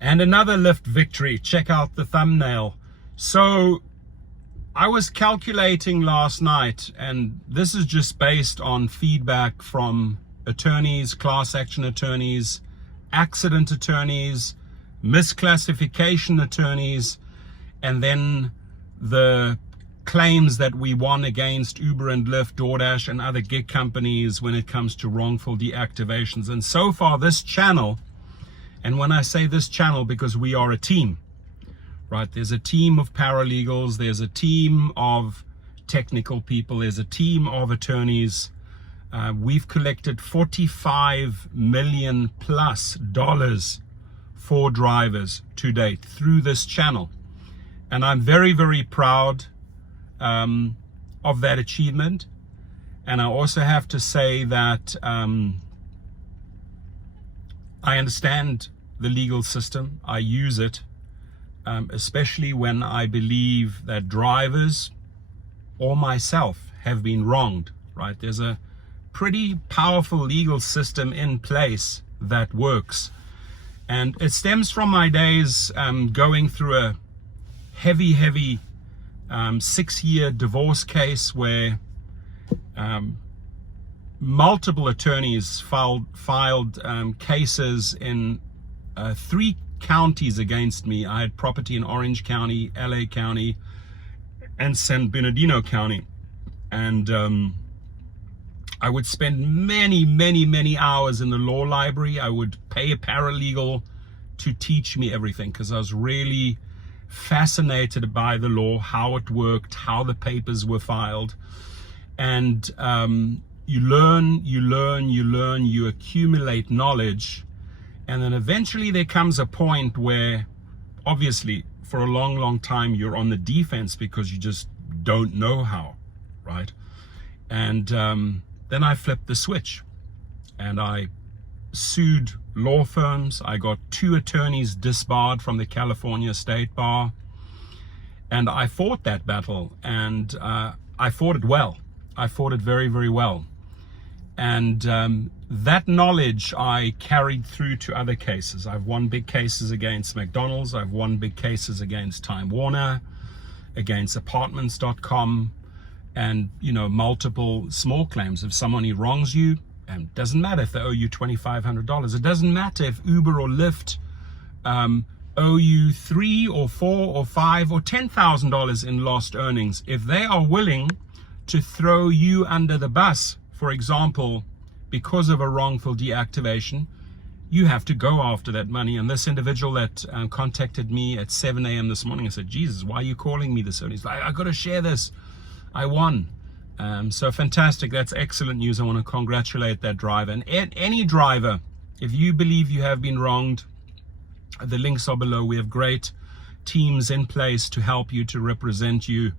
And another Lyft victory. Check out the thumbnail. So I was calculating last night, and this is just based on feedback from attorneys, class action attorneys, accident attorneys, misclassification attorneys, and then the claims that we won against Uber and Lyft, DoorDash, and other gig companies when it comes to wrongful deactivations. And so far this channel, and when I say this channel, because we are a team, right? There's a team of paralegals, there's a team of technical people, there's a team of attorneys. We've collected $45 million plus for drivers to date through this channel. And I'm very, very proud of that achievement. And I also have to say that I understand the legal system. I use it, especially when I believe that drivers or myself have been wronged, right? There's a pretty powerful legal system in place that works. And it stems from my days going through a heavy 6-year divorce case where multiple attorneys filed cases in 3 counties against me. I had property in Orange County, LA County, and San Bernardino County. And I would spend many hours in the law library. I would pay a paralegal to teach me everything, because I was really fascinated by the law, how it worked, how the papers were filed. And you learn, you accumulate knowledge. And then eventually there comes a point where, obviously, for a long time, you're on the defense because you just don't know how, right? And then I flipped the switch and I sued law firms. I got 2 attorneys disbarred from the California State Bar. And I fought that battle, and I fought it well. I fought it very, very well. And that knowledge I carried through to other cases. I've won big cases against McDonald's. I've won big cases against Time Warner, against apartments.com, and, you know, multiple small claims. If someone wrongs you, and it doesn't matter if they owe you $2,500. It doesn't matter if Uber or Lyft owe you $3 or $4 or $5 or $10,000 in lost earnings. If they are willing to throw you under the bus, for example, because of a wrongful deactivation, you have to go after that money. And this individual that contacted me at 7 a.m. this morning, I said, Jesus, why are you calling me this early? He's like, I got to share this. I won. So fantastic. That's excellent news. I want to congratulate that driver. And any driver, if you believe you have been wronged, the links are below. We have great teams in place to help you, to represent you.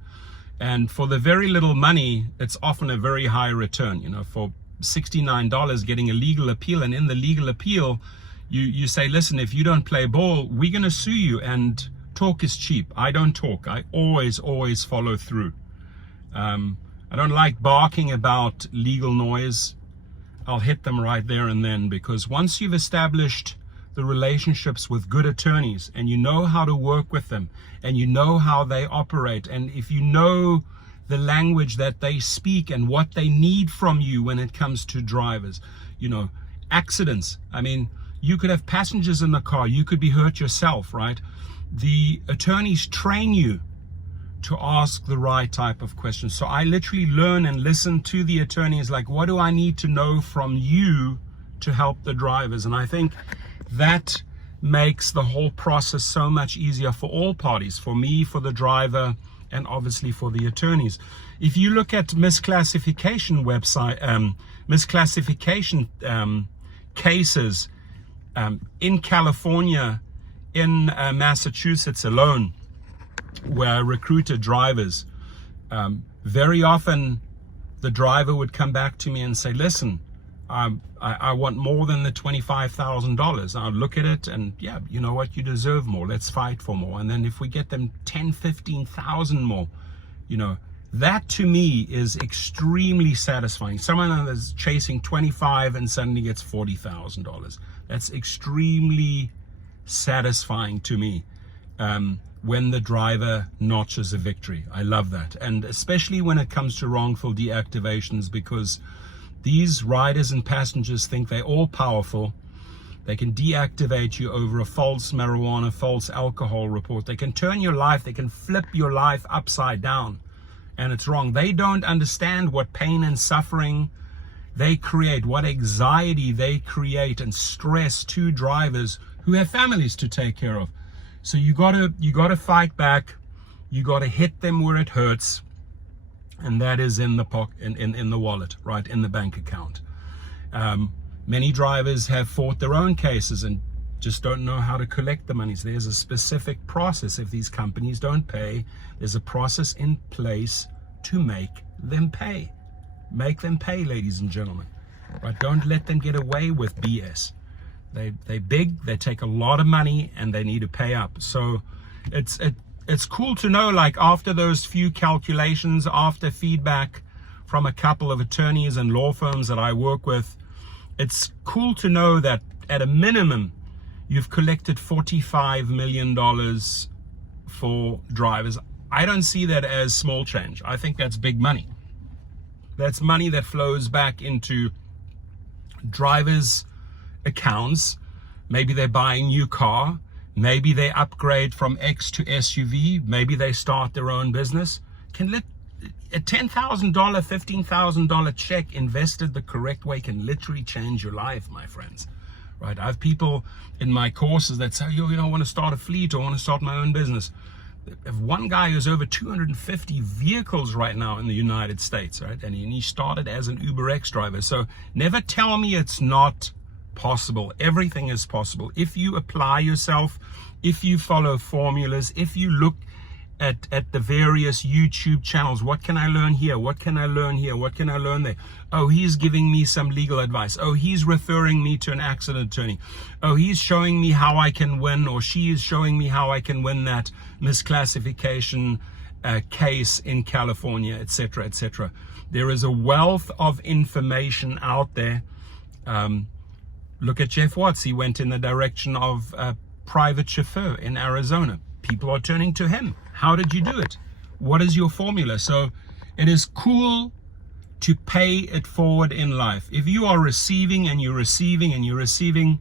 And for the very little money, it's often a very high return. You know, for $69 getting a legal appeal, and in the legal appeal you say, listen, if you don't play ball, we're going to sue you. And talk is cheap. I don't talk. I always follow through. I don't like barking about legal noise. I'll hit them right there and then, because once you've established the relationships with good attorneys, and you know how to work with them, and you know how they operate, and if you know the language that they speak and what they need from you when it comes to drivers, you know, accidents. I mean, you could have passengers in the car, you could be hurt yourself, right? The attorneys train you to ask the right type of questions. So I literally learn and listen to the attorneys, like, what do I need to know from you to help the drivers? And I think that makes the whole process so much easier for all parties, for me, for the driver, and obviously for the attorneys. If you look at misclassification cases in California, in Massachusetts alone, where I recruited drivers, very often the driver would come back to me and say, listen, I want more than the $25,000. I'll look at it and, yeah, you know what, you deserve more. Let's fight for more. And then if we get them 10, 15,000 more, you know, that to me is extremely satisfying. Someone that's chasing 25 and suddenly gets $40,000. That's extremely satisfying to me when the driver notches a victory. I love that. And especially when it comes to wrongful deactivations, because these riders and passengers think they're all powerful. They can deactivate you over a false marijuana, false alcohol report. They can turn your life, they can flip your life upside down. And it's wrong. They don't understand what pain and suffering they create, what anxiety they create and stress to drivers who have families to take care of. So you gotta fight back. You gotta hit them where it hurts, and that is in the in the wallet, right, in the bank account. Many drivers have fought their own cases and just don't know how to collect the monies. There's a specific process. If these companies don't pay, there's a process in place to make them pay. Make them pay, ladies and gentlemen. Right? Don't let them get away with BS. They're big, they take a lot of money, and they need to pay up. So it's cool to know, like, after those few calculations, after feedback from a couple of attorneys and law firms that I work with, it's cool to know that at a minimum, you've collected $45 million for drivers. I don't see that as small change. I think that's big money. That's money that flows back into drivers' accounts. Maybe they're buying a new car. Maybe they upgrade from X to SUV. Maybe they start their own business. A $10,000, $15,000 check invested the correct way can literally change your life, my friends. Right? I have people in my courses that say, yo, I want to start a fleet or I want to start my own business. If one guy who's over 250 vehicles right now in the United States, right? And he started as an UberX driver. So never tell me it's not possible. Everything is possible. If you apply yourself, if you follow formulas, if you look at the various YouTube channels, what can I learn here? What can I learn here? What can I learn there? Oh, he's giving me some legal advice. Oh, he's referring me to an accident attorney. Oh, he's showing me how I can win, or she is showing me how I can win that misclassification case in California, etc., etc. There is a wealth of information out there. Look at Jeff Watts. He went in the direction of a private chauffeur in Arizona. People are turning to him. How did you do it? What is your formula? So it is cool to pay it forward in life. If you are receiving and you're receiving and you're receiving,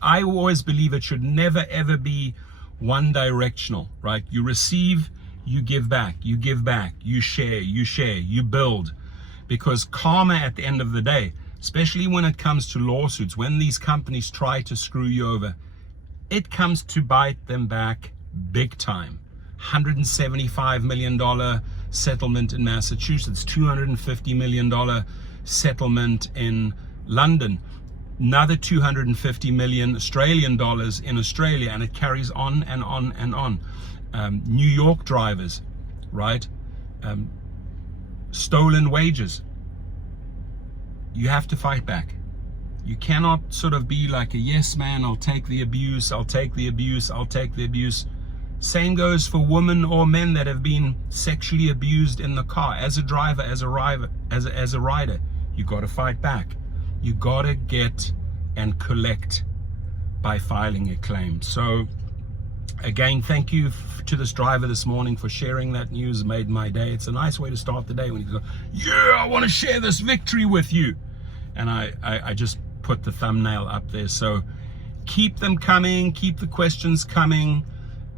I always believe it should never ever be one directional, right? You receive, you give back, you share, you build. Because karma at the end of the day, especially when it comes to lawsuits, when these companies try to screw you over, it comes to bite them back big time. $175 million settlement in Massachusetts, $250 million settlement in London, another 250 million Australian dollars in Australia, and it carries on and on and on. New York drivers, right? Stolen wages. You have to fight back. You cannot sort of be like a yes man, I'll take the abuse, I'll take the abuse, I'll take the abuse. Same goes for women or men that have been sexually abused in the car. As a driver, as a rider, you got to fight back. You got to get and collect by filing a claim. So again, thank you to this driver this morning for sharing that news. It made my day. It's a nice way to start the day when you go, yeah, I want to share this victory with you. And I just put the thumbnail up there. So keep them coming, keep the questions coming.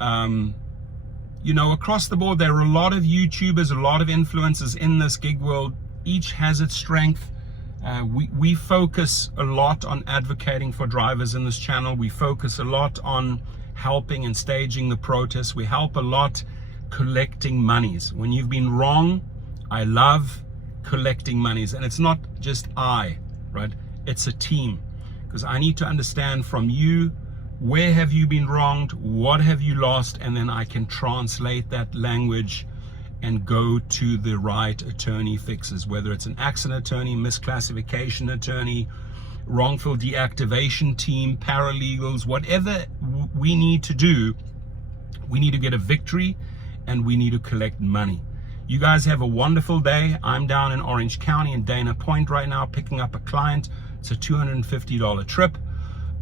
Across the board, there are a lot of YouTubers, a lot of influencers in this gig world. Each has its strength. We focus a lot on advocating for drivers in this channel. We focus a lot on helping and staging the protests. We help a lot collecting monies. When you've been wrong, I love collecting monies. And it's not just right? It's a team. Because I need to understand from you, where have you been wronged? What have you lost? And then I can translate that language and go to the right attorney fixes, whether it's an accident attorney, misclassification attorney, wrongful deactivation team, paralegals, whatever we need to do. We need to get a victory and we need to collect money. You guys have a wonderful day. I'm down in Orange County in Dana Point right now picking up a client. It's a $250 trip.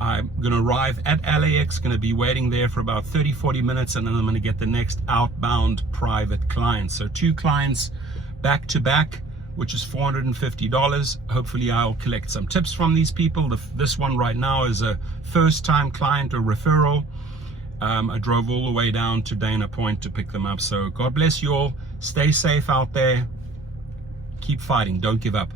I'm going to arrive at LAX, going to be waiting there for about 30-40 minutes, and then I'm going to get the next outbound private client. So 2 clients back to back, which is $450. Hopefully I'll collect some tips from these people. This one right now is a first-time client or referral. I drove all the way down to Dana Point to pick them up. So God bless you all. Stay safe out there. Keep fighting. Don't give up.